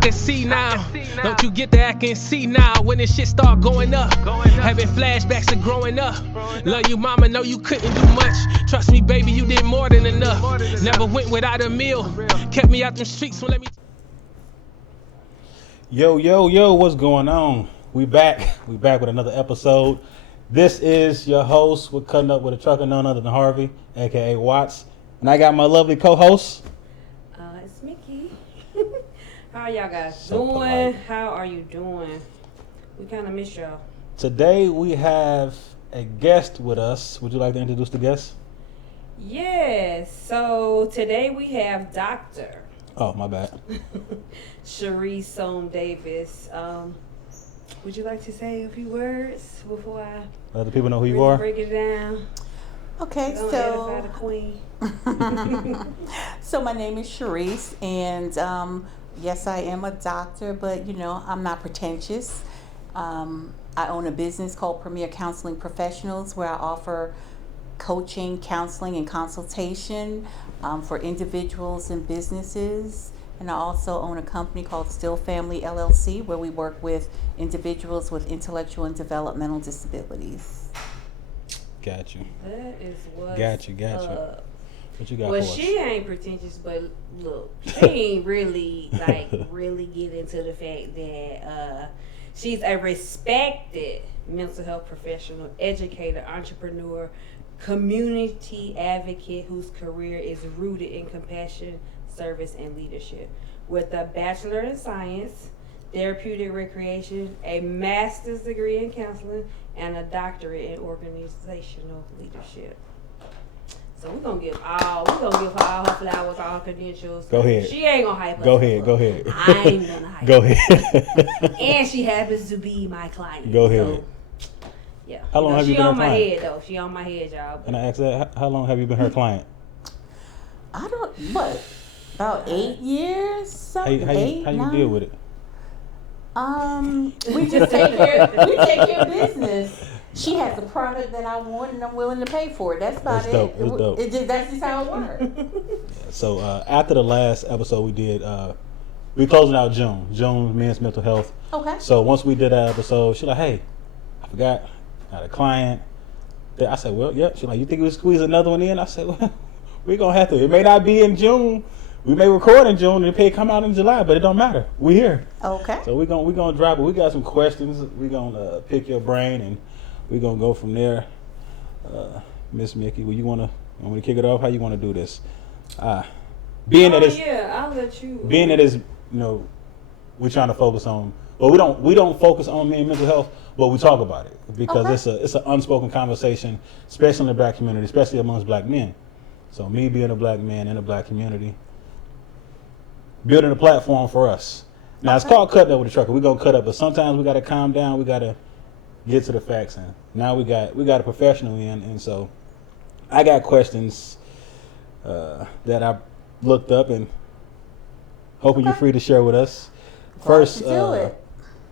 can see now. Don't you get that? I can see now when this shit start going up. Having flashbacks of growing up. Love you, mama, know you couldn't do much. Trust me, baby, you did more than enough. Never went without a meal. Kept me out them streets, so let me. Yo, what's going on? We back with another episode. This is your host. We're cutting up with a trucker none other than Harvey, aka Watts. And I got my lovely co-host. It's Mickey. How are y'all guys So doing? polite. How are you doing? We kind of miss y'all. Today we have a guest with us. Would you like to introduce the guest? Yes. So today we have Dr. Oh, my bad. Charrisse Some Davis. Would you like to say a few words before I Let the people know who you really are. break it down? Okay, Don't edify the queen. so my name is Charrisse, and yes, I am a doctor, but I'm not pretentious. I own a business called Premier Counseling Professionals, where I offer coaching, counseling, and consultation for individuals and businesses. And I also own a company called Still Family LLC, where we work with individuals with intellectual and developmental disabilities. Got you. That is what. Got you. What you got Well, for us? she ain't pretentious, but look, she ain't really really get into the fact that she's a respected mental health professional, educator, entrepreneur, community advocate whose career is rooted in compassion, service, and leadership. With a bachelor in science, therapeutic recreation, a master's degree in counseling, and a doctorate in organizational leadership. So we're gonna give her all her flowers, all her credentials. Go ahead. She ain't gonna hype us. Go ahead. I ain't gonna hype Go her. ahead. And she happens to be my client. Go ahead. So, yeah. How long have you she been on her my client? head though. She on my head, y'all. And I asked that, how long have you been her client? About 8 years? Something. How you deal with it? We just take care of business. She has a product that I want, and I'm willing to pay for it. That's about That's dope. That's dope. That's just how it works. So after the last episode we did, we closing out June men's mental health. Okay. So once we did that episode, she's like, hey, I forgot, I had a client. I said, well, yeah. She's like, you think we squeeze another one in? I said, well, we're going to have to. It may not be in June. We may record in June and it may come out in July, but it don't matter. We here. Okay. So we're gonna drop it. We got some questions. We're going to pick your brain and we're going to go from there. Miss Mickey, you want to kick it off? How you want to do this? Being that I'll let you. Being that is, we're trying to focus on, but we don't focus on men mental health, but we talk about it because it's an unspoken conversation, especially in the black community, especially amongst black men. So me being a black man in the black community, building a platform for us. Now it's called Cut Up with the Trucker. We're gonna cut up, but sometimes we gotta calm down. We gotta get to the facts, and now we got a professional in, and so I got questions that I looked up and hoping you're free to share with us. First,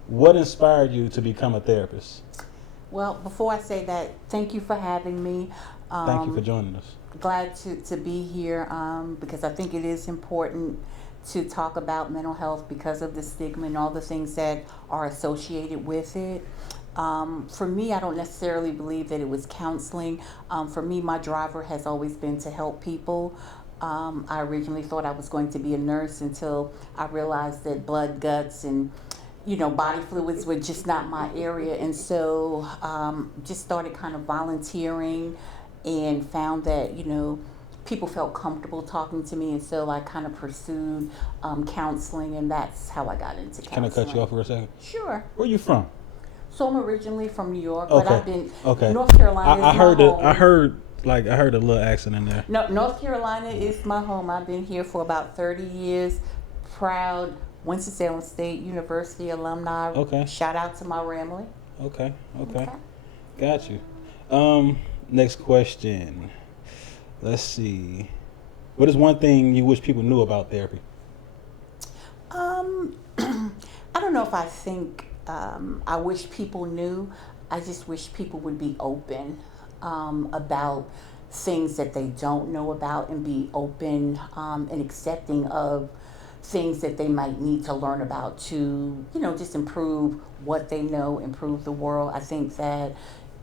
what inspired you to become a therapist? Well, before I say that, thank you for having me. Thank you for joining us. Glad to be here because I think it is important to talk about mental health because of the stigma and all the things that are associated with it. For me, I don't necessarily believe that it was counseling. For me, my driver has always been to help people. I originally thought I was going to be a nurse until I realized that blood, guts, and body fluids were just not my area. And so just started kind of volunteering and found that, people felt comfortable talking to me. And so I kind of pursued counseling, and that's how I got into counseling. Can I cut you off for a second? Sure. Where are you from? So I'm originally from New York, but I've been Okay. North Carolina. I heard is my home. I heard a little accent in there. No, North Carolina is my home. I've been here for about 30 years. Proud Winston-Salem State University alumni. Okay. Shout out to my family. Okay. Got you. Next question. Let's see. What is one thing you wish people knew about therapy? I don't know if I think I wish people knew. I just wish people would be open about things that they don't know about and be open and accepting of things that they might need to learn about to, just improve what they know, improve the world. I think that,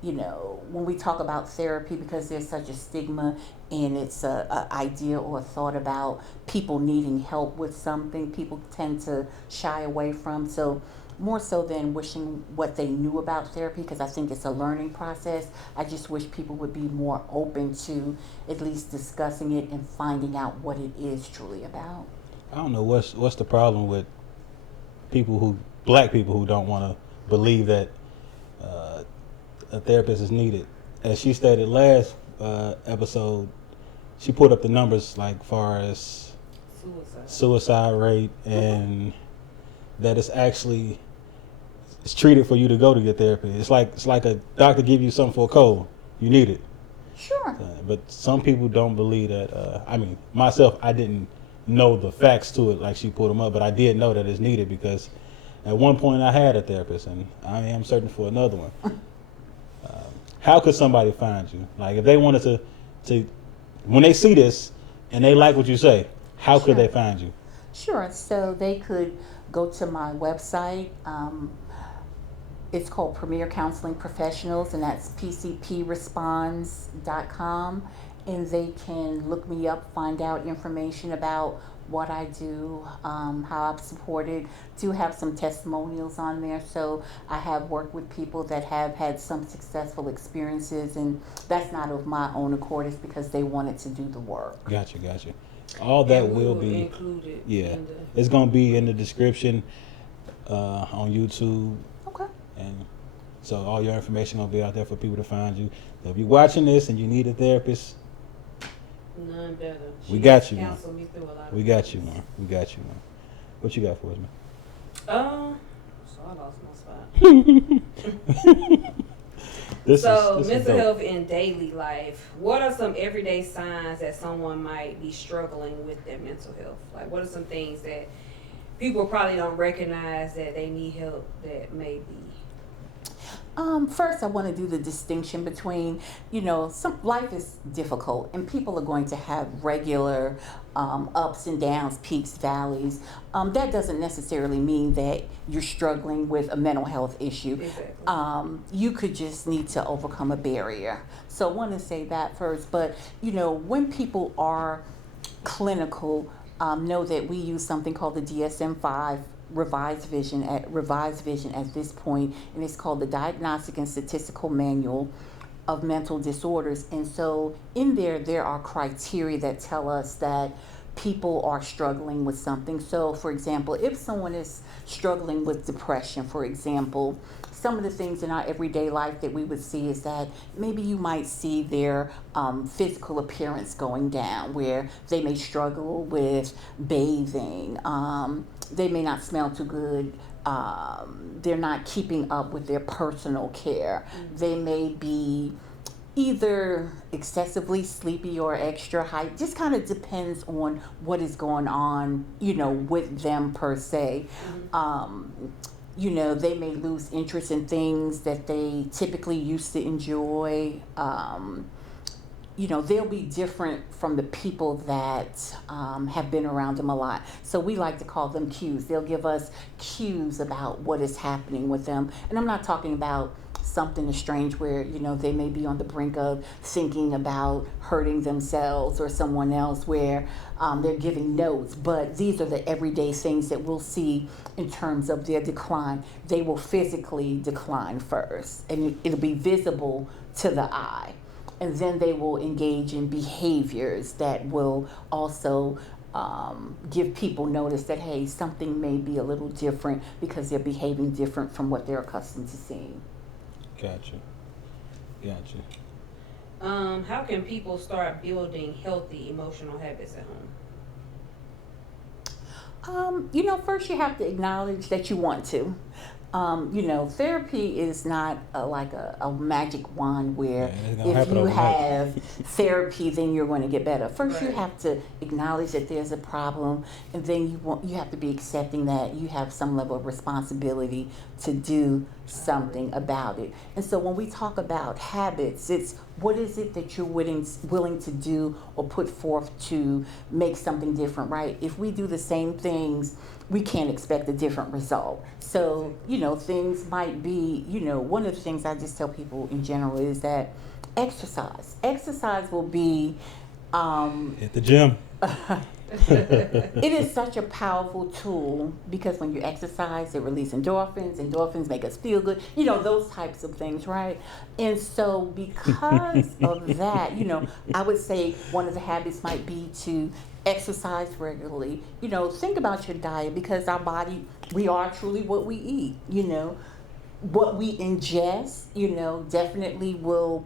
when we talk about therapy, because there's such a stigma and it's a idea or a thought about people needing help with something, people tend to shy away from. So more so than wishing what they knew about therapy, because I think it's a learning process, I just wish people would be more open to at least discussing it and finding out what it is truly about. I don't know what's the problem with black people who don't want to believe that a therapist is needed. As she stated last episode, she put up the numbers like far as suicide rate, and that it's treated for you to go to get therapy. It's like a doctor give you something for a cold. You need it. Sure. But some people don't believe that. Myself, I didn't know the facts to it like she put them up, but I did know that it's needed because at one point I had a therapist, and I am searching for another one. How could somebody find you? Like, if they wanted to when they see this and they like what you say, how could they find you? Sure. So they could go to my website. It's called Premier Counseling Professionals, and that's pcpresponds.com. And they can look me up, find out information about what I do, how I've supported. Do have some testimonials on there. So I have worked with people that have had some successful experiences, and that's not of my own accord. It's because they wanted to do the work. Gotcha. All that will be included. Yeah, it's gonna be in the description on YouTube. Okay. And so all your information gonna be out there for people to find you. So if you're watching this and you need a therapist, none better. We got you, man. Counseled me through a lot of we got you, man. What you got for us, man? So I lost my spot. This mental is dope. health in daily life. What are some everyday signs that someone might be struggling with their mental health? Like, what are some things that people probably don't recognize that they need help that may be? First, I want to do the distinction between, some life is difficult and people are going to have regular ups and downs, peaks, valleys. That doesn't necessarily mean that you're struggling with a mental health issue. Exactly. You could just need to overcome a barrier. So I want to say that first. But, when people are clinical, know that we use something called the DSM-5 revised vision at this point, and it's called the Diagnostic and Statistical Manual of Mental Disorders. And so in there are criteria that tell us that people are struggling with something. So for example, if someone is struggling with depression, for example, some of the things in our everyday life that we would see is that maybe you might see their physical appearance going down, where they may struggle with bathing, they may not smell too good, they're not keeping up with their personal care, they may be either excessively sleepy or extra high. Just kind of depends on what is going on, with them per se. They may lose interest in things that they typically used to enjoy. They'll be different from the people that have been around them a lot. So we like to call them cues. They'll give us cues about what is happening with them. And I'm not talking about something strange where, they may be on the brink of thinking about hurting themselves or someone else, where they're giving notes. But these are the everyday things that we'll see in terms of their decline. They will physically decline first, and it'll be visible to the eye. And then they will engage in behaviors that will also give people notice that, hey, something may be a little different, because they're behaving different from what they're accustomed to seeing. Gotcha. How can people start building healthy emotional habits at home? First you have to acknowledge that you want to. Therapy is not like a magic wand where if you have therapy, then you're going to get better. First, you have to acknowledge that there's a problem, and then you have to be accepting that you have some level of responsibility to do something about it. And so when we talk about habits, it's what is it that you're willing to do or put forth to make something different, right? If we do the same things, we can't expect a different result. So, things might be, one of the things I just tell people in general is that exercise. Exercise will be Hit the gym. it is such a powerful tool because when you exercise, it releases endorphins. Endorphins make us feel good. Those types of things, right? And so because of that, I would say one of the habits might be to exercise regularly. Think about your diet because our body, we are truly what we eat. What we ingest, definitely will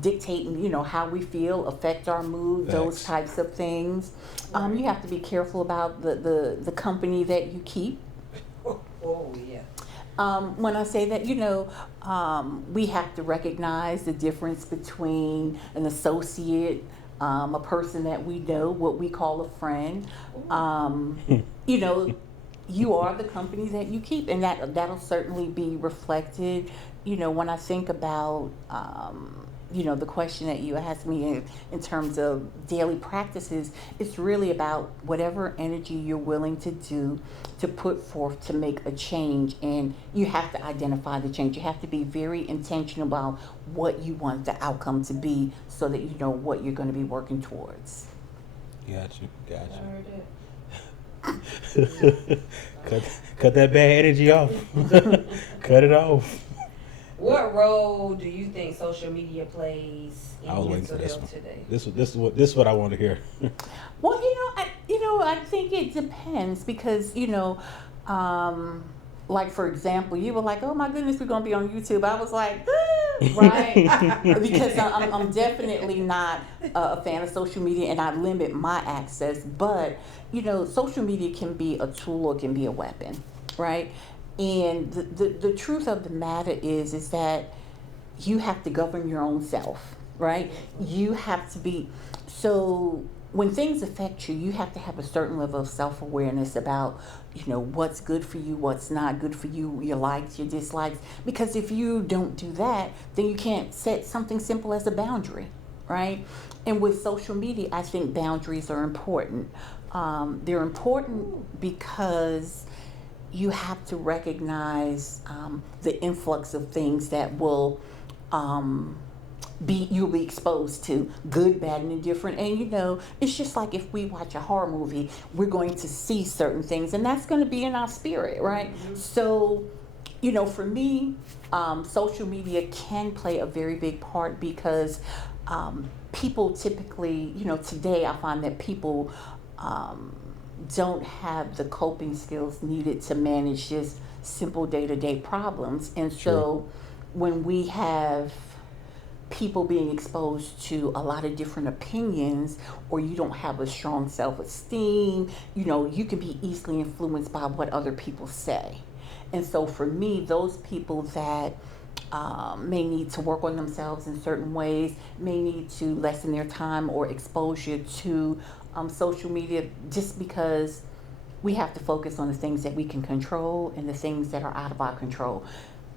dictate, how we feel, affect our mood, those types of things. You have to be careful about the company that you keep. Oh, yeah. When I say that, we have to recognize the difference between an associate, a person that we know, what we call a friend. You are the company that you keep, and that'll certainly be reflected. When I think about, the question that you asked me in terms of daily practices, it's really about whatever energy you're willing to do to put forth to make a change, and you have to identify the change. You have to be very intentional about what you want the outcome to be so that you know what you're going to be working towards. Got you. I heard it. Cut that bad energy off. Cut it off. What role do you think social media plays in I was waiting mental for this health one. today? This is what I want to hear. Well, I think it depends because like for example, you were like, "Oh my goodness, we're gonna be on YouTube." I was like, right, because I'm definitely not a fan of social media, and I limit my access. But social media can be a tool or it can be a weapon, right? And the truth of the matter is that you have to govern your own self, right? You have to be so. When things affect you, you have to have a certain level of self-awareness about, what's good for you, what's not good for you, your likes, your dislikes. Because if you don't do that, then you can't set something simple as a boundary, right? And with social media, I think boundaries are important. They're important because you have to recognize the influx of things that will you'll be exposed to, good, bad, and indifferent. And it's just like if we watch a horror movie, we're going to see certain things, and that's going to be in our spirit, right? Mm-hmm. So, for me, social media can play a very big part because people typically, today I find that people don't have the coping skills needed to manage just simple day-to-day problems. And so when we have people being exposed to a lot of different opinions, or you don't have a strong self-esteem, you can be easily influenced by what other people say. And so for me, those people that may need to work on themselves in certain ways, may need to lessen their time or exposure to social media, just because we have to focus on the things that we can control and the things that are out of our control.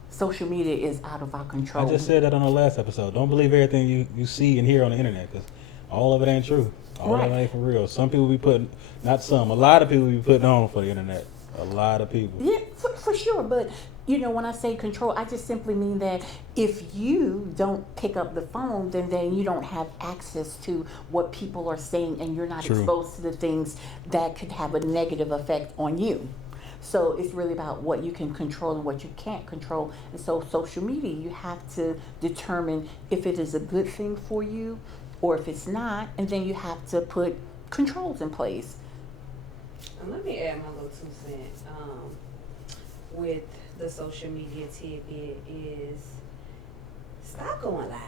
Social media is out of our control. I just said that on the last episode. Don't believe everything you see and hear on the internet, because all of it ain't true. All of it ain't for real. Some people be putting, not some, a lot of people be putting on for the internet. A lot of people. Yeah, for sure. But, when I say control, I just simply mean that if you don't pick up the phone, then you don't have access to what people are saying, and you're not exposed to the things that could have a negative effect on you. So it's really about what you can control and what you can't control. And so social media, you have to determine if it is a good thing for you or if it's not, and then you have to put controls in place. And let me add my little 2 cents with the social media tidbit is stop going live.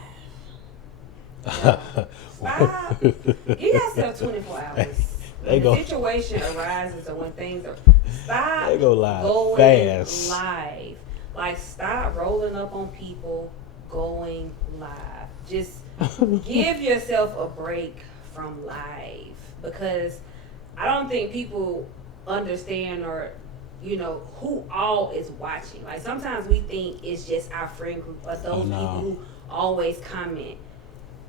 Stop. Give yourself 24 hours. When the situation arises or when things are, stop they go live going fast. live. Like, stop rolling up on people going live. Just give yourself a break from live, because I don't think people understand or who all is watching. Like sometimes we think it's just our friend group or those people who always comment.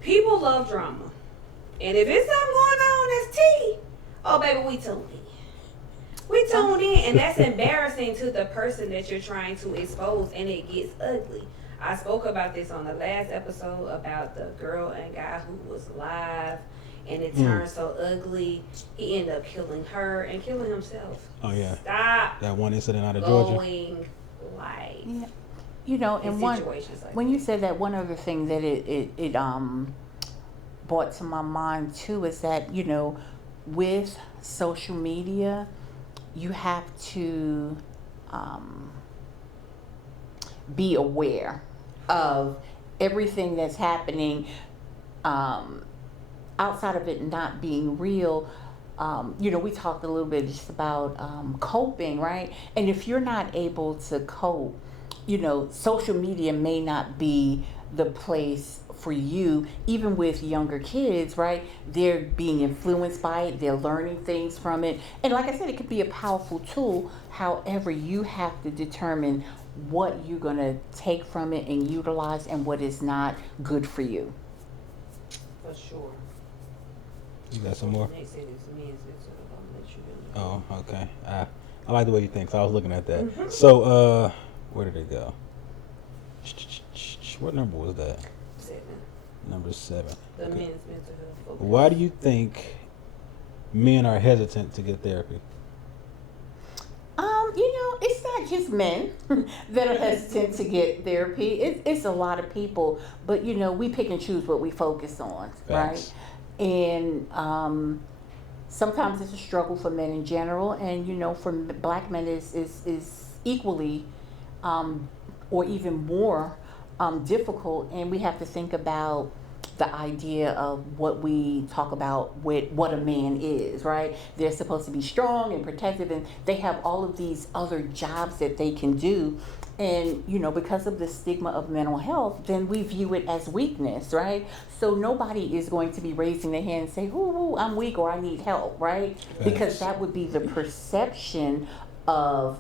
People love drama. And if it's something going on that's tea, oh baby, we tuned in. We tuned in, and that's embarrassing to the person that you're trying to expose, and it gets ugly. I spoke about this on the last episode about the girl and guy who was live, and it turned so ugly. He ended up killing her and killing himself. Oh yeah. Stop. That one incident out of Georgia. Going live. Yeah. And when you that. said that, one other thing that it brought to my mind too is that with social media, you have to be aware of everything that's happening outside of it not being real. We talked a little bit just about coping, right? And if you're not able to cope, social media may not be the place for you. Even with younger kids, right? They're being influenced by it, they're learning things from it. And like I said, it could be a powerful tool. However, you have to determine what you're going to take from it and utilize and what is not good for you. For sure. You got some more? They said it's men's, so I'm let you Oh, okay. I like the way you think, so I was looking at that. Mm-hmm. So, where did it go? What number was that? 7. Number 7. The okay. men's mental health. Why do you think men are hesitant to get therapy? It's not just men that are hesitant to get therapy. It's a lot of people, but we pick and choose what we focus on, Facts. Right? And sometimes it's a struggle for men in general, and for black men is equally or even more difficult. And we have to think about the idea of what we talk about with what a man is, right? They're supposed to be strong and protective, and they have all of these other jobs that they can do. And, because of the stigma of mental health, then we view it as weakness, right? So nobody is going to be raising their hand and say, ooh, I'm weak or I need help, right? Thanks. Because that would be the perception of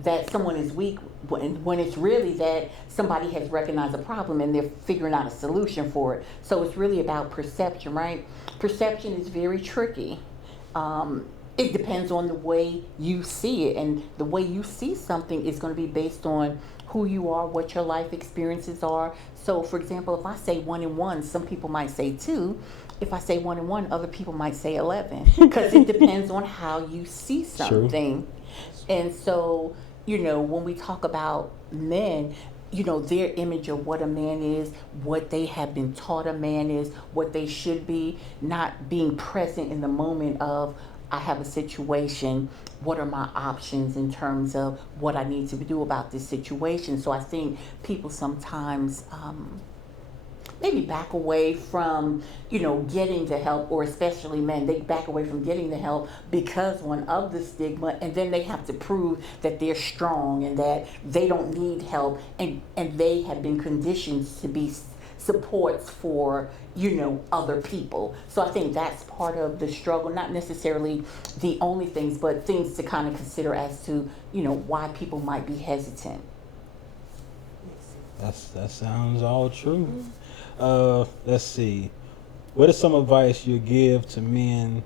that someone is weak when it's really that somebody has recognized a problem and they're figuring out a solution for it. So it's really about perception, right? Perception is very tricky. It depends on the way you see it, and the way you see something is going to be based on who you are, what your life experiences are. So for example, if I say 1 and 1, some people might say 2. If I say 1 and 1, other people might say 11, because it depends on how you see something. True. And so, when we talk about men, their image of what a man is, what they have been taught a man is, what they should be, not being present in the moment of, I have a situation, what are my options in terms of what I need to do about this situation. So I think people sometimes maybe back away from, getting the help, or especially men, they back away from getting the help because one of the stigma, and then they have to prove that they're strong and that they don't need help, and they have been conditioned to be supports for, other people. So I think that's part of the struggle, not necessarily the only things, but things to kind of consider as to, why people might be hesitant. That sounds all true. Let's see. What is some advice you give to men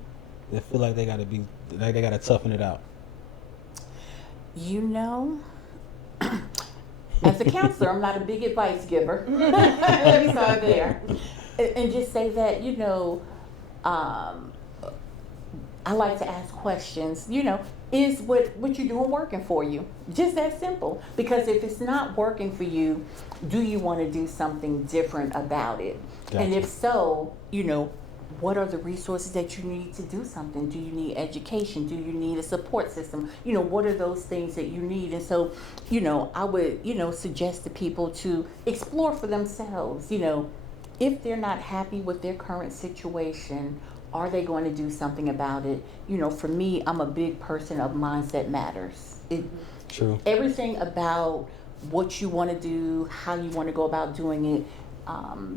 that feel like they gotta toughen it out? As a counselor, I'm not a big advice giver. Let me start there. And just say that, I like to ask questions, is what you're doing working for you? Just that simple. Because if it's not working for you, do you want to do something different about it? Gotcha. And if so, what are the resources that you need to do something? Do you need education? Do you need a support system? What are those things that you need? And so, I would, suggest to people to explore for themselves, if they're not happy with their current situation, are they going to do something about it? For me, I'm a big person of mindset matters. True. Everything about what you want to do, how you want to go about doing it,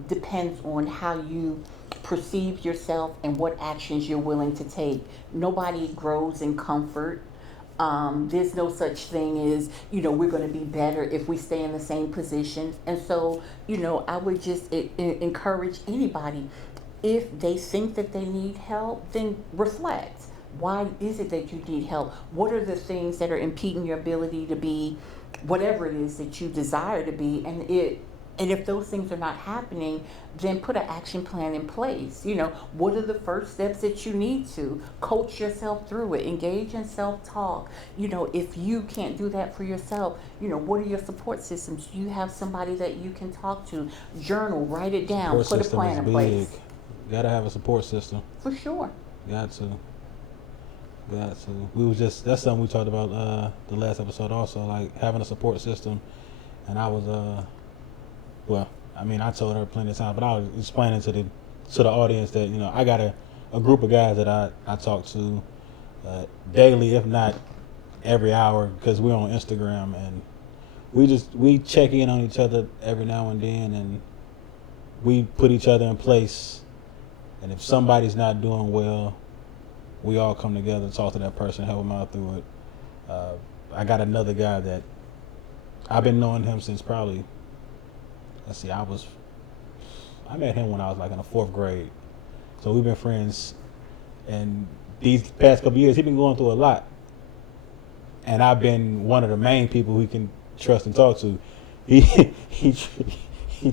depends on how you perceive yourself and what actions you're willing to take. Nobody grows in comfort. There's no such thing as, we're going to be better if we stay in the same position. And so, I would just encourage anybody, if they think that they need help, then reflect. Why is it that you need help? What are the things that are impeding your ability to be whatever it is that you desire to be? And if those things are not happening, then put an action plan in place. What are the first steps that you need to? Coach yourself through it. Engage in self-talk. If you can't do that for yourself, what are your support systems? Do you have somebody that you can talk to? Journal, write it down, put a plan in place. Gotta have a support system. For sure. Got to. That's something we talked about the last episode also, like having a support system. And I was I told her plenty of times, but I was explaining to the audience that, I got a group of guys that I talk to daily, if not every hour, because we're on Instagram, and we check in on each other every now and then, and we put each other in place. And if somebody's not doing well, we all come together, talk to that person, help them out through it. I got another guy that I've been knowing him since probably, I met him when I was like in the 4th grade. So we've been friends, and these past couple years, he's been going through a lot. And I've been one of the main people he can trust and talk to. He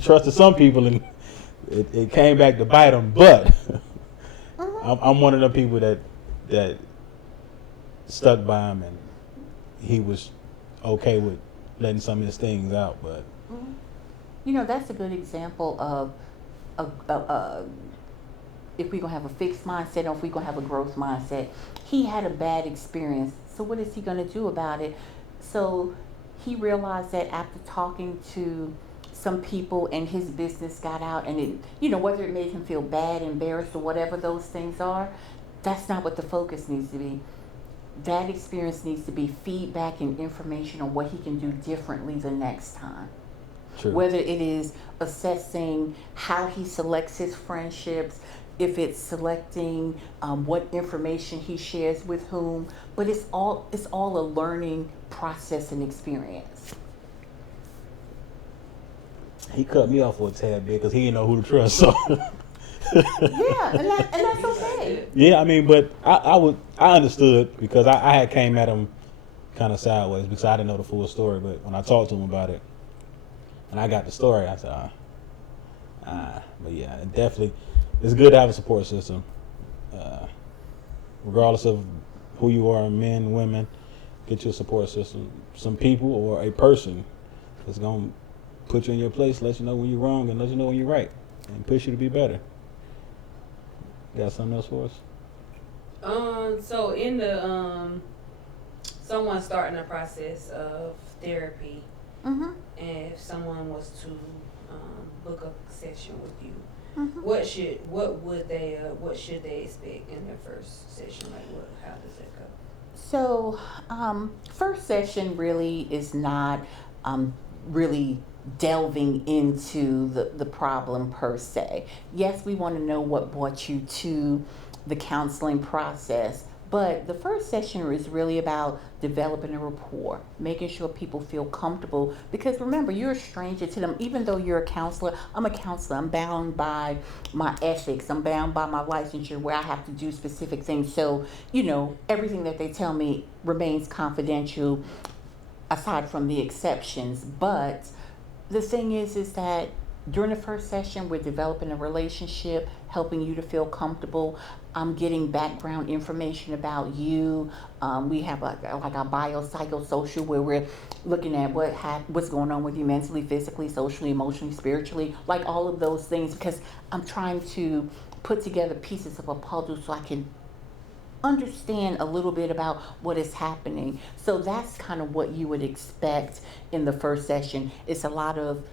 trusted some people, and it came back to bite him. But I'm one of the people that stuck by him, and he was okay with letting some of his things out. But that's a good example of if we're gonna have a fixed mindset or if we're gonna have a growth mindset. He had a bad experience, so what is he gonna do about it? So he realized that after talking to some people, and his business got out, and it, whether it made him feel bad, embarrassed, or whatever those things are, that's not what the focus needs to be. That experience needs to be feedback and information on what he can do differently the next time. True. Whether it is assessing how he selects his friendships, if it's selecting what information he shares with whom, but it's all a learning process and experience. He cut me off for a tad bit because he didn't know who to trust. So yeah, and that's okay. Yeah, but I understood, because I had came at him kind of sideways because I didn't know the full story. But when I talked to him about it, and I got the story, I said, but yeah, definitely, it's good to have a support system, regardless of who you are, men, women. Get you a support system, some people or a person that's gonna put you in your place, let you know when you're wrong, and let you know when you're right, and push you to be better. Got something else for us? So in the someone starting a process of therapy, and if someone was to book a session with you, what should they expect in their first session? How does that go? So, first session really is not really delving into the problem per se. Yes, we want to know what brought you to the counseling process, but the first session is really about developing a rapport, making sure people feel comfortable, because remember, you're a stranger to them. Even though you're a counselor, I'm a counselor. I'm bound by my ethics. I'm bound by my licensure, where I have to do specific things. So, everything that they tell me remains confidential, aside from the exceptions. But the thing is that during the first session, we're developing a relationship, helping you to feel comfortable. I'm getting background information about you. We have like a biopsychosocial, where we're looking at what's going on with you mentally, physically, socially, emotionally, spiritually, like all of those things, because I'm trying to put together pieces of a puzzle so I can understand a little bit about what is happening. So that's kind of what you would expect in the first session. It's a lot of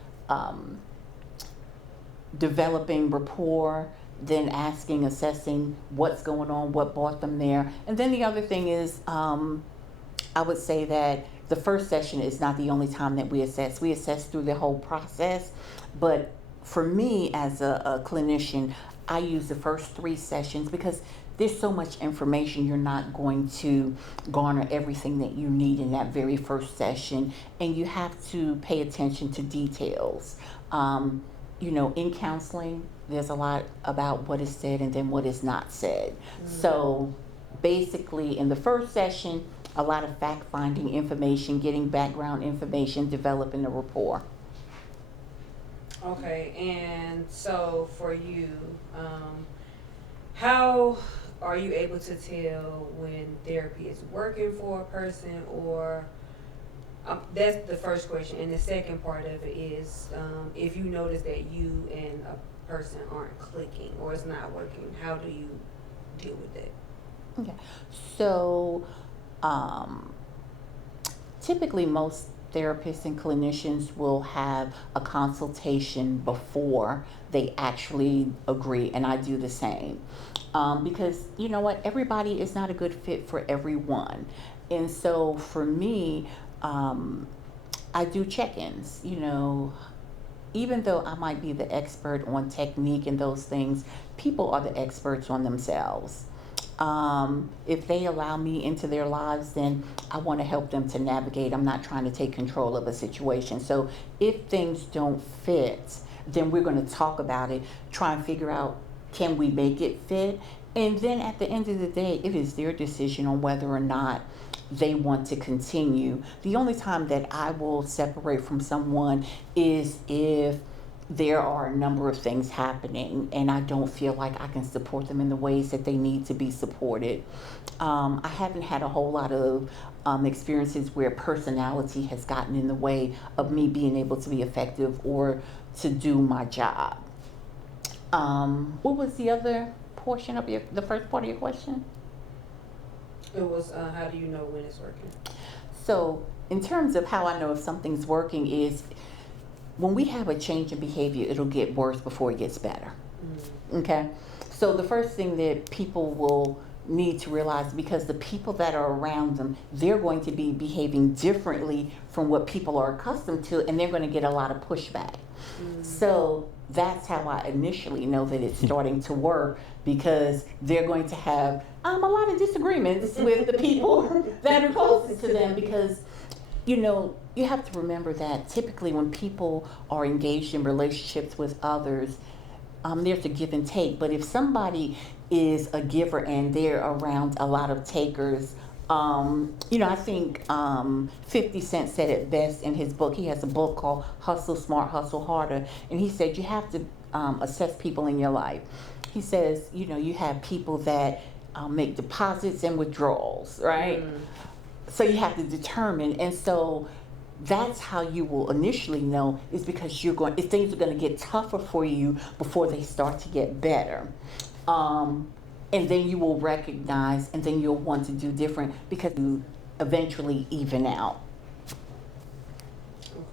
developing rapport, then asking, assessing what's going on, what brought them there. And then the other thing is, I would say that the first session is not the only time that we assess. We assess through the whole process. But for me, as a clinician, I use the first 3 sessions, because there's so much information, you're not going to garner everything that you need in that very first session, and you have to pay attention to details. In counseling, there's a lot about what is said and then what is not said. So basically, in the first session, a lot of fact-finding information, getting background information, developing a rapport. Okay, and so for you, how are you able to tell when therapy is working for a person, or that's the first question. And the second part of it is, if you notice that you and a person aren't clicking or it's not working, how do you deal with that? Okay. So, typically most therapists and clinicians will have a consultation before they actually agree, and I do the same. Because you know what, everybody is not a good fit for everyone. And so for me, I do check-ins, even though I might be the expert on technique and those things, people are the experts on themselves. If they allow me into their lives, then I want to help them to navigate. I'm not trying to take control of a situation. So if things don't fit, then we're going to talk about it, try and figure out, can we make it fit? And then at the end of the day, it is their decision on whether or not they want to continue. The only time that I will separate from someone is if there are a number of things happening and I don't feel like I can support them in the ways that they need to be supported. I haven't had a whole lot of experiences where personality has gotten in the way of me being able to be effective or to do my job. What was the other portion of the first part of your question? It was, how do you know when it's working? So in terms of how I know if something's working is when we have a change in behavior, it'll get worse before it gets better. Okay? So the first thing that people will need to realize, because the people that are around them, they're going to be behaving differently from what people are accustomed to, and they're going to get a lot of pushback. So that's how I initially know that it's starting to work, because they're going to have a lot of disagreements with the people that are closest to them, because you have to remember that typically when people are engaged in relationships with others, there's a give and take. But if somebody is a giver and they're around a lot of takers, I think 50 Cent said it best in his book. He has a book called Hustle Smart, Hustle Harder. And he said you have to assess people in your life. He says, you have people that make deposits and withdrawals, right? So you have to determine. And so that's how you will initially know, is because things are going to get tougher for you before they start to get better. And then you will recognize, and then you'll want to do different, because you eventually even out. Okay.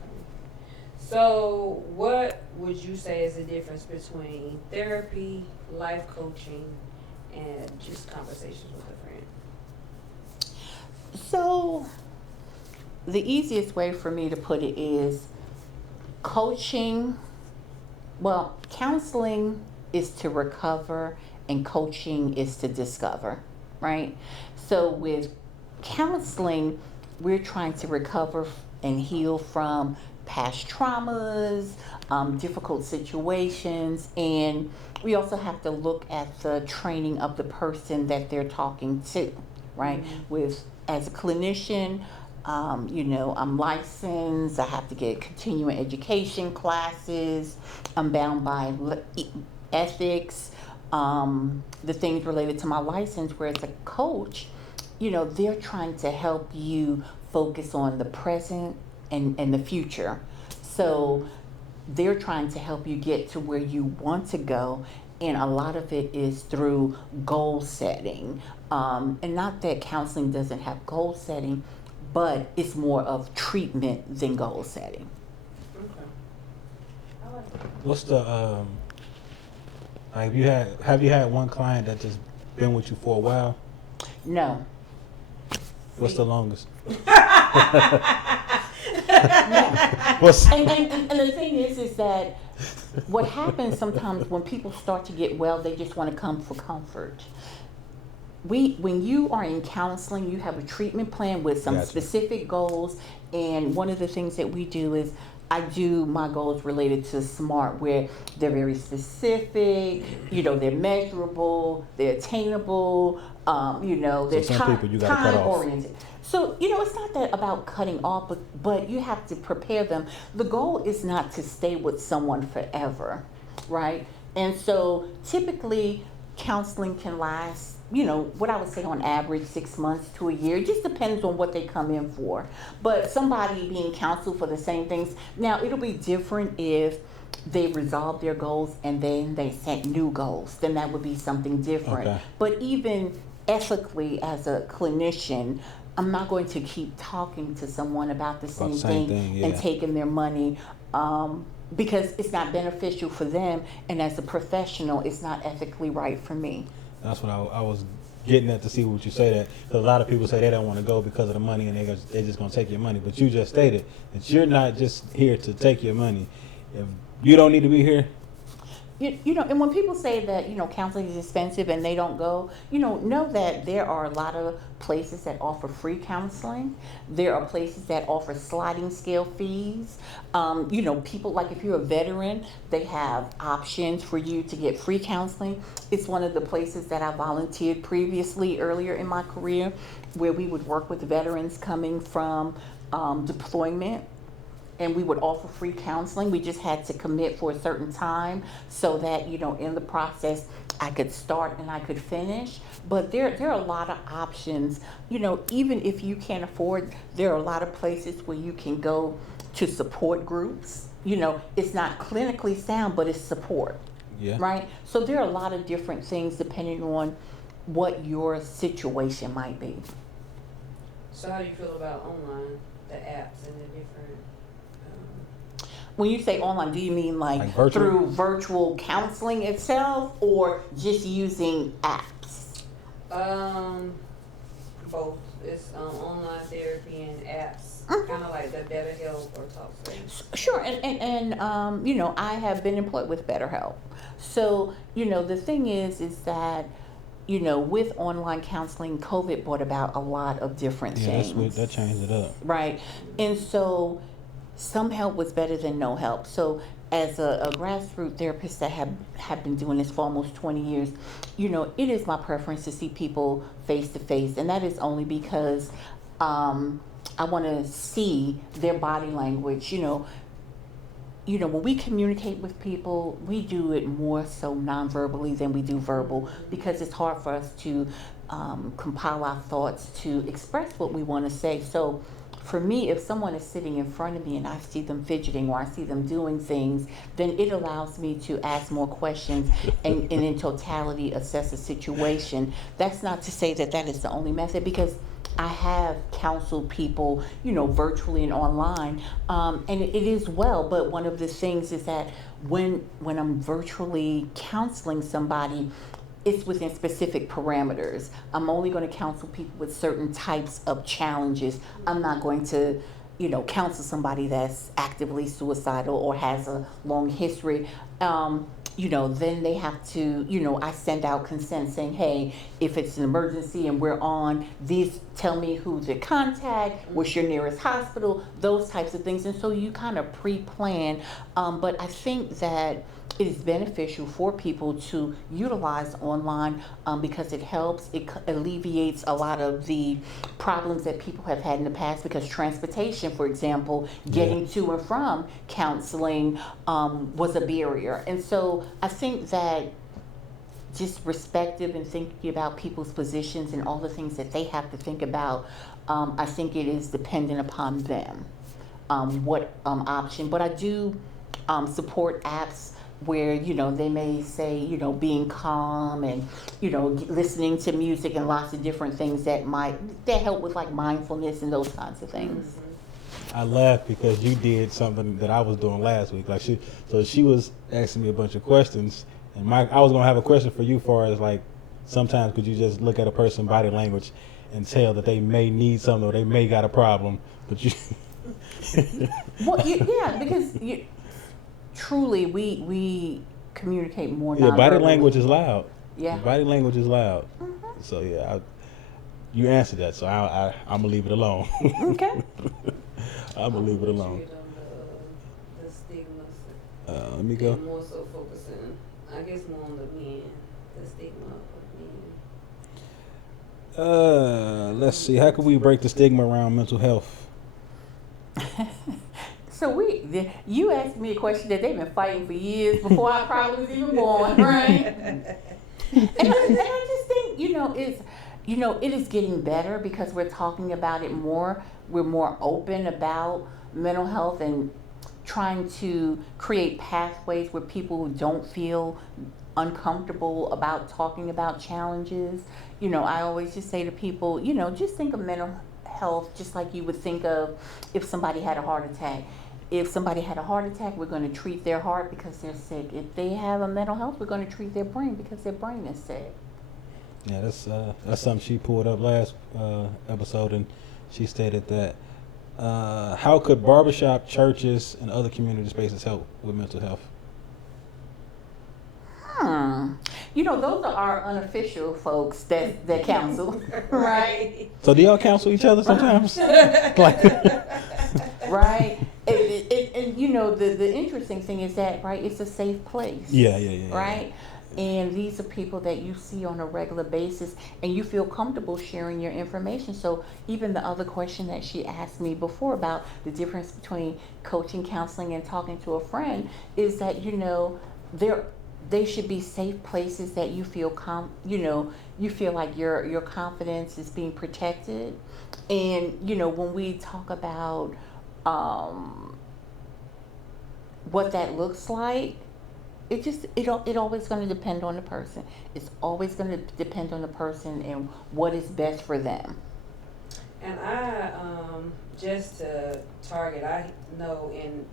So what would you say is the difference between therapy, life coaching, and just conversations with a friend? So the easiest way for me to put it is counseling is to recover and coaching is to discover, right? So with counseling, we're trying to recover and heal from past traumas, difficult situations, and we also have to look at the training of the person that they're talking to, right? As a clinician, I'm licensed, I have to get continuing education classes, I'm bound by ethics, the things related to my license, whereas a coach, they're trying to help you focus on the present and the future. So they're trying to help you get to where you want to go, and a lot of it is through goal setting. And not that counseling doesn't have goal setting, but it's more of treatment than goal setting. Okay. I like that. What's the have you had one client that just been with you for a while? No. What's the longest? And the thing is that what happens sometimes when people start to get well, they just want to come for comfort. when you are in counseling, you have a treatment plan with some Gotcha. specific goals. And one of the things that we do is I do my goals related to SMART, where they're very specific, they're measurable, they're attainable, they're some people you gotta cut time off. oriented. So, it's not that about cutting off, but you have to prepare them. The goal is not to stay with someone forever, right? And so typically counseling can last, what I would say on average 6 months to a year. It just depends on what they come in for. But somebody being counseled for the same things, now it'll be different if they resolve their goals and then they set new goals. Then that would be something different. Okay. But even ethically as a clinician, I'm not going to keep talking to someone about the same thing yeah. and taking their money. Because it's not beneficial for them, and as a professional, it's not ethically right for me. That's what I was getting at to see what you say that. Because a lot of people say they don't want to go because of the money and they're just going to take your money. But you just stated that you're not just here to take your money. If you don't need to be here, And when people say that, counseling is expensive and they don't go, know that there are a lot of places that offer free counseling. There are places that offer sliding scale fees. People, like if you're a veteran, they have options for you to get free counseling. It's one of the places that I volunteered previously earlier in my career, where we would work with veterans coming from deployment. And we would offer free counseling. We just had to commit for a certain time so that, in the process, I could start and I could finish. But there are a lot of options. Even if you can't afford, there are a lot of places where you can go to support groups. It's not clinically sound, but it's support. yeah. Right? So there are a lot of different things depending on what your situation might be. So how do you feel about online, the apps and the different? When you say online, do you mean like virtual? through virtual counseling itself, or just using apps? Both. It's online therapy and apps, kind of like the BetterHelp or TalkSpace. Sure, and I have been employed with BetterHelp. So, the thing is that, with online counseling, COVID brought about a lot of different things. That changed it up. Right, and so some help was better than no help. So as a grassroots therapist that have been doing this for almost 20 years, it is my preference to see people face to face. And that is only because I want to see their body language. When we communicate with people, we do it more so non-verbally than we do verbal, because it's hard for us to compile our thoughts to express what we want to say. So for me, if someone is sitting in front of me and I see them fidgeting or I see them doing things, then it allows me to ask more questions and in totality assess a situation. That's not to say that that is the only method, because I have counseled people, virtually and online, and it is well. But one of the things is that when I'm virtually counseling somebody, it's within specific parameters. I'm only going to counsel people with certain types of challenges. I'm not going to, counsel somebody that's actively suicidal or has a long history. Then they have to, I send out consent saying, hey, if it's an emergency and we're on, these tell me who to contact, what's your nearest hospital, those types of things. And so you kind of pre-plan. But I think that it is beneficial for people to utilize online because it helps. It alleviates a lot of the problems that people have had in the past, because transportation, for example, getting to and from counseling was a barrier. And so I think that just respective and thinking about people's positions and all the things that they have to think about, I think it is dependent upon them, what option. But I do support apps where, they may say, being calm and, listening to music and lots of different things that help with like mindfulness and those kinds of things. I laughed because you did something that I was doing last week. She was asking me a bunch of questions, and I was gonna have a question for you, far as like, sometimes could you just look at a person's body language and tell that they may need something or they may got a problem, but you. Well, because truly, we communicate more. Yeah, body language is loud. Yeah, body language is loud. Mm-hmm. So yeah, you answered that. So I'm gonna leave it alone. Okay. I'm gonna leave it alone. The stigmas. Let me go. And more so focusing, I guess, more on the men, the stigma of men. Let's see. How can we break the stigma around mental health? So you asked me a question that they've been fighting for years before I probably was even born, right? and I just think, it is getting better because we're talking about it more. We're more open about mental health and trying to create pathways where people don't feel uncomfortable about talking about challenges. I always just say to people, just think of mental health just like you would think of if somebody had a heart attack. If somebody had a heart attack, we're going to treat their heart because they're sick. If they have a mental health, we're going to treat their brain because their brain is sick. Yeah, that's something she pulled up last episode, and she stated that how could barbershop, churches, and other community spaces help with mental health? Those are our unofficial folks that counsel, right? So do y'all counsel each other sometimes? Right. And the interesting thing is that, right, it's a safe place. Yeah. Right? And these are people that you see on a regular basis and you feel comfortable sharing your information. So even the other question that she asked me before about the difference between coaching, counseling, and talking to a friend is that, they should be safe places that you feel you feel like your confidence is being protected. And when we talk about what that looks like, it always going to depend on the person. It's always going to depend on the person and what is best for them. And I just to target, I know in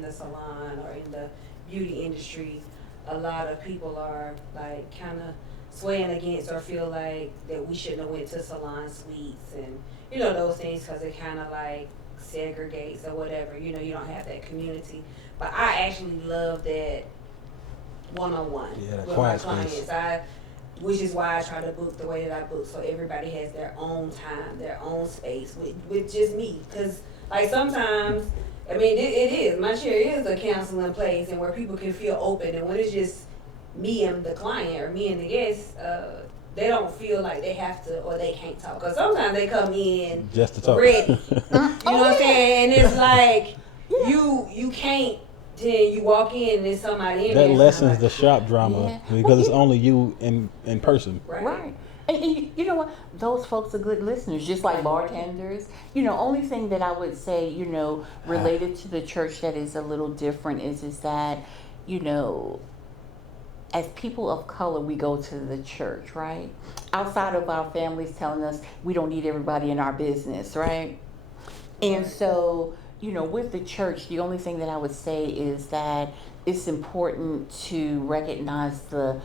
the salon or in the beauty industry, a lot of people are like kind of swaying against or feel like that we shouldn't have went to salon suites and those things because it kind of like segregates or whatever. You don't have that community. But I actually love that one-on-one with my clients. Which is why I try to book the way that I book, so everybody has their own time, their own space with just me. Because like sometimes, it is. My chair is a counseling place and where people can feel open. And when it's just me and the client or me and the guest, they don't feel like they have to or they can't talk. Because sometimes they come in just to talk. Ready. You know what I'm saying? And it's like, you can't, then you walk in and there's somebody in that there. lessens the shop drama because it's only you in person. Right. And you know what? Those folks are good listeners, just like bartenders. Only thing that I would say, related to the church that is a little different is that, as people of color, we go to the church, right? Outside of our families telling us we don't need everybody in our business, right? And so, with the church, the only thing that I would say is that it's important to recognize the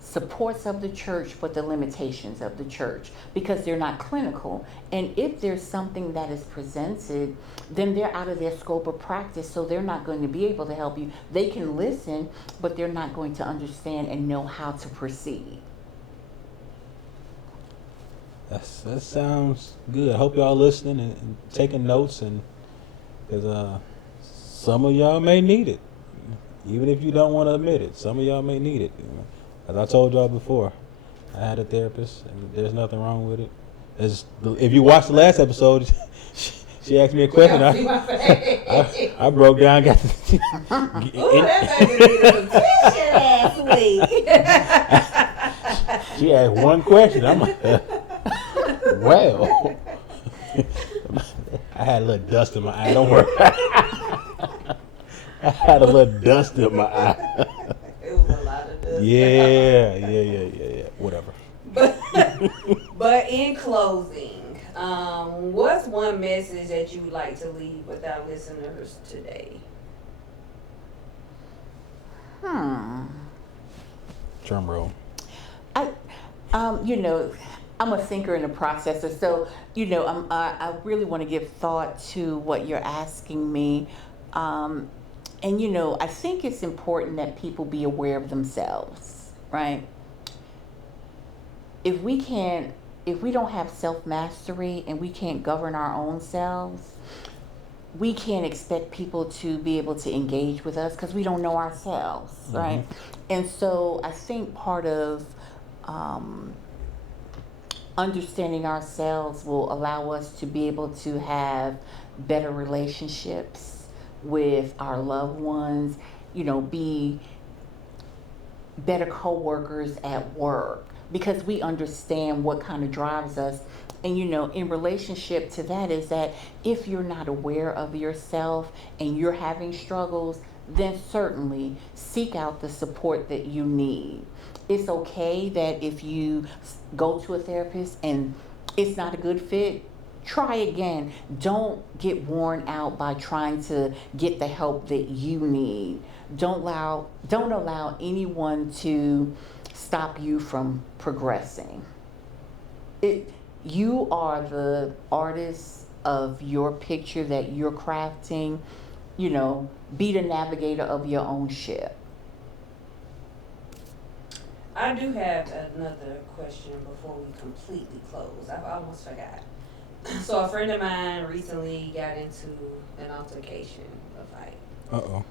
supports of the church, but the limitations of the church, because they're not clinical. And if there's something that is presented, then they're out of their scope of practice, so they're not going to be able to help you. They can listen, but they're not going to understand and know how to proceed. That sounds good. I hope y'all listening and taking notes, and because some of y'all may need it, even if you don't want to admit it. Some of y'all may need it. As I told y'all before, I had a therapist, and there's nothing wrong with it. If you watched the last episode, she asked me a question. I broke down. Got the last week. She asked one question. I'm like, well, I had a little dust in my eye. Don't worry. I had a little dust in my eye. It was a lot of dust. Yeah. Whatever. But in closing, what's one message that you would like to leave with our listeners today? Drum roll. I'm a thinker and a processor, so I really want to give thought to what you're asking me, and I think it's important that people be aware of themselves, right? if we don't have self-mastery and we can't govern our own selves, we can't expect people to be able to engage with us because we don't know ourselves, right? And so I think part of understanding ourselves will allow us to be able to have better relationships with our loved ones, be better co-workers at work, because we understand what kind of drives us. And in relationship to that is that if you're not aware of yourself and you're having struggles, then certainly seek out the support that you need. It's okay that if you go to a therapist and it's not a good fit, try again. Don't get worn out by trying to get the help that you need. Don't allow anyone to stop you from progressing. You are the artist of your picture that you're crafting. Be the navigator of your own ship. I do have another question before we completely close. I almost forgot. So a friend of mine recently got into an altercation, a fight. Uh-oh.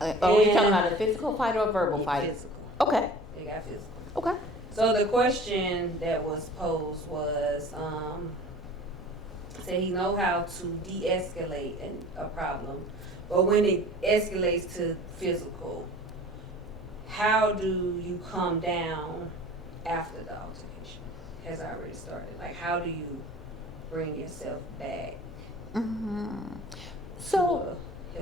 Are we talking about a physical fight or a verbal fight? Physical. Okay. They got physical. Okay. So the question that was posed was, say he know how to de-escalate a problem, but when it escalates to physical, how do you calm down after the altercation has already started? Like, how do you bring yourself back? So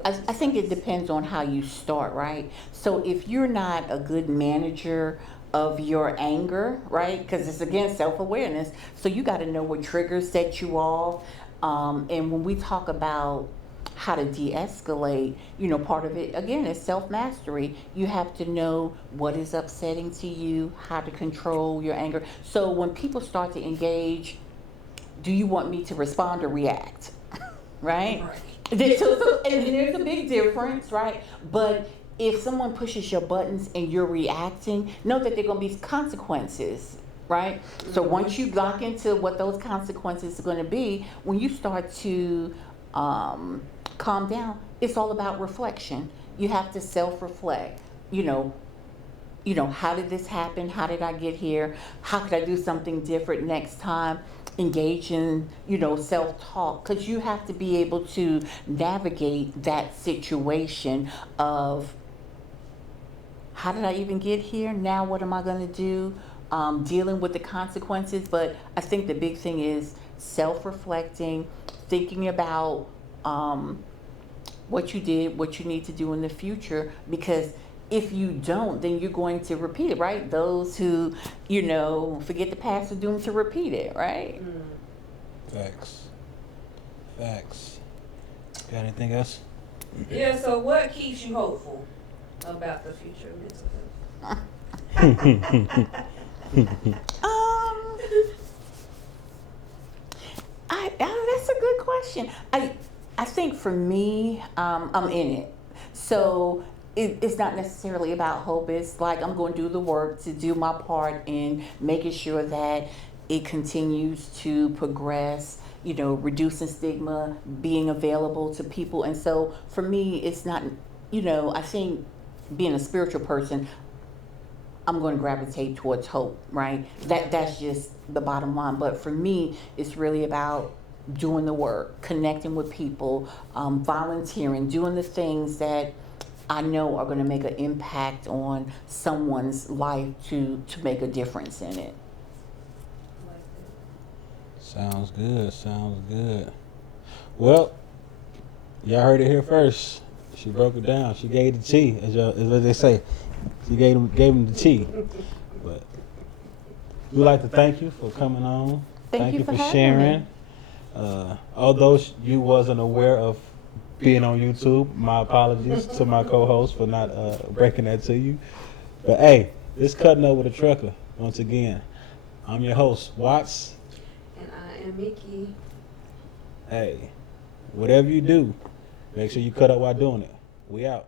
I think it depends on how you start, right? So if you're not a good manager of your anger, right? Because it's, again, self-awareness. So you got to know what triggers set you off. And when we talk about how to de-escalate, part of it, again, is self-mastery. You have to know what is upsetting to you, how to control your anger. So when people start to engage, do you want me to respond or react? Right? And there's a big difference, right? But if someone pushes your buttons and you're reacting, know that there are going to be consequences, right? So once you lock into what those consequences are going to be, when you start to calm down, it's all about reflection. You have to self-reflect. How did this happen? How did I get here? How could I do something different next time? Engage in, self-talk, because you have to be able to navigate that situation of, how did I even get here? Now what am I going to do? Dealing with the consequences. But I think the big thing is self-reflecting, thinking about what you did, what you need to do in the future, because if you don't, then you're going to repeat it, right? Those who, forget the past are doomed to repeat it, right? Facts. Got anything else? Yeah, so what keeps you hopeful about the future of mental health? That's a good question. I think for me, I'm in it. So it's not necessarily about hope. It's like I'm going to do the work to do my part in making sure that it continues to progress, reducing stigma, being available to people. And so for me, it's not, I think being a spiritual person, I'm going to gravitate towards hope, right? That's just the bottom line. But for me, it's really about doing the work, connecting with people, volunteering, doing the things that I know are going to make an impact on someone's life to make a difference in it. Sounds good. Well, y'all heard it here first. She broke it down. She gave the tea, as they say. She gave him the tea. But we'd like to thank you for coming on. Thank you for sharing. Although you wasn't aware of being on YouTube, my apologies to my co-host for not breaking that to you. But hey, it's Cutting Up with a Trucker. Once again, I'm your host, Watts. And I am Mickey. Hey, whatever you do, make sure you cut up while doing it. We out.